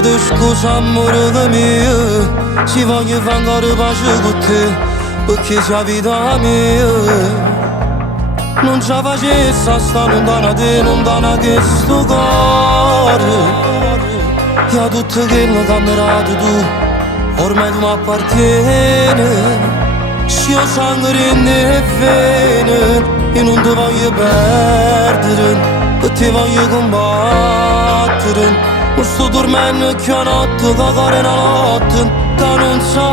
chiedo scusa amore mio, se voglio fare ancora pace con te, perché sei la vita mia. Non ci facesse sta lontana te, lontana che sto cuore. Che a tutto quello che mi hai dato tu, ormai tu mi appartieni. Se io sangue rende e vene, io non ti voglio perdere, per te voglio combattere. Non sto dormendo che a notte, che cuore è una lotta, che non so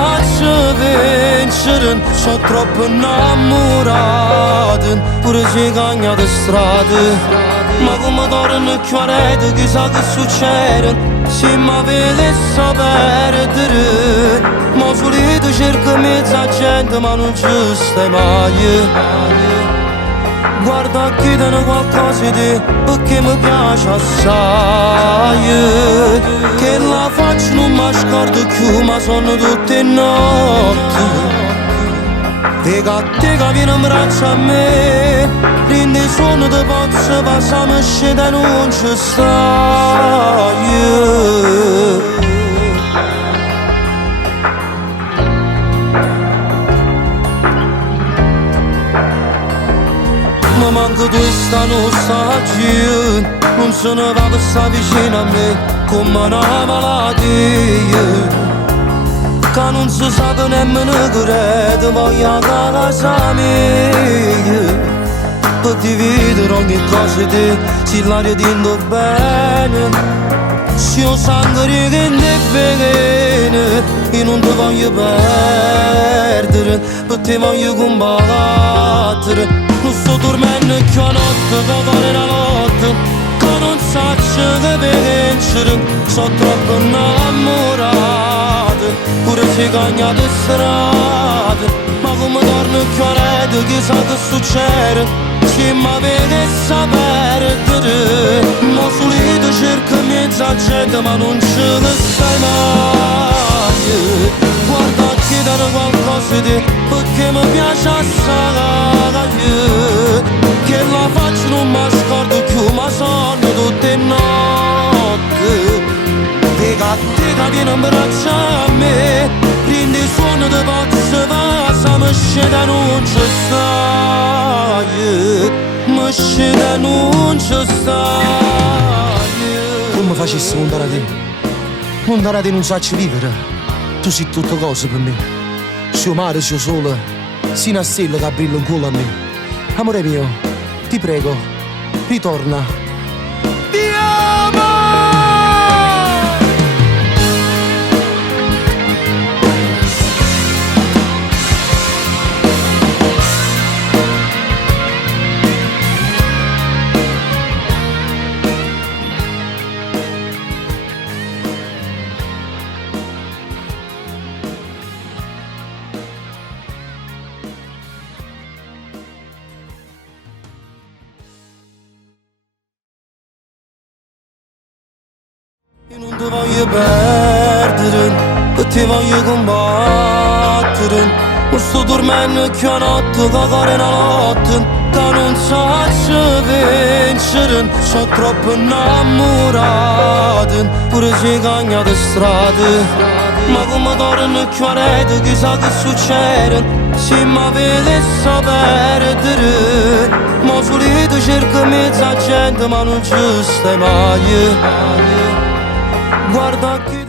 vincere. Sono troppo innamorato, pure se cagna di strada. Ma come torno che a rete, chissà che succede, se mi vedesse perdere. Ma solito cerco mezza gente, ma non ci stai mai. Guarda chiedere qualcosa di, perché mi piace assai. Che la faccio non mi scordo più, ma sono tutte notti. Te che vieni in braccio a me, rindi il suono di pozzo, passiamo sceda e non ci stai. Ma manco tu sta nostalgia, non se ne va per sta vicino a me, come una malattia. Che non si sa nemmeno che ti voglio a casa mia. Per dividere ogni cosa di te, se la ritiendo bene. Se io sangue che ne viene, io non ti voglio perdere, per te voglio combattere. Non sto dormendo che a notte, che cuore è una lotta, che non saccio che vincere. Sono troppo innamorato, pure se cagna di strada. Ma come torno che a rete, chissà che succede, se mi vedesse perdere. Ma solito cerco mezza gente, ma non ce ne sai mai. Guarda a chiedere qualcosa di, perché mi piace assai. Che la faccio non mi scordo più, ma sono tutte notti. Te che vieni in braccio a me, rindi il suono di pozzo, passa, mi scende non ci stai. Mi scende non ci stai. Tu mi facessi montare a te, montare a te non sacci vivere. Tu sei tutto cose per me, sia mare, sia sole, sia una stella che brilla in culo a me. Amore mio, ti prego, ritorna. Ti amo! Io non ti voglio perdere, per te voglio combattere. Non sto dormendo che a notte, che cuore è una lotta, che non so vincere. Sono troppo innamorato, pure se cagna di strada. Ma come torno che a rete, chissà che succede, se mi vedesse perdere. Ma solito cerco mezza gente, ma non ci stai mai. Guarda che